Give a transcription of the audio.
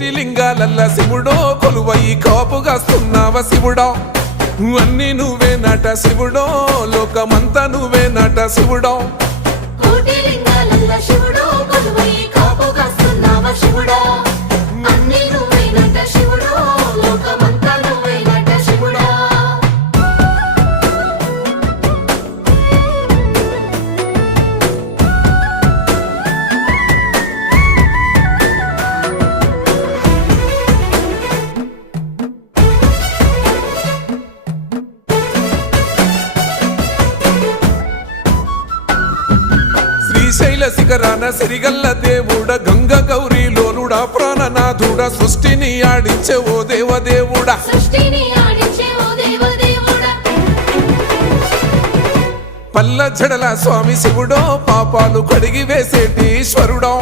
కోటి లింగాలల్ల శివుడో కొలువయి కాపుగాస్తున్నావ శివుడా అన్ని నువ్వే నట శివుడో లోకమంతా నువ్వే నట శివుడో కోటి లింగాలల్ల శివుడో కొలువయి కాపుగాస్తున్నావ శివుడా అన్ని నువ్వే నట శివుడో లోకమంతా నువ్వే నట శివుడా శ్రీశైల శిఖరాన సిరిగల్ల దేవుడ గంగ గౌరీ లోలుడా ప్రాణనాథుడా సృష్టిని ఆడించే ఓ దేవదేవుడా సృష్టిని ఆడించే ఓ దేవదేవుడా పల్ల జడల స్వామి శివుడో పాపాలు కడిగి వేసేటి ఈశ్వరుడో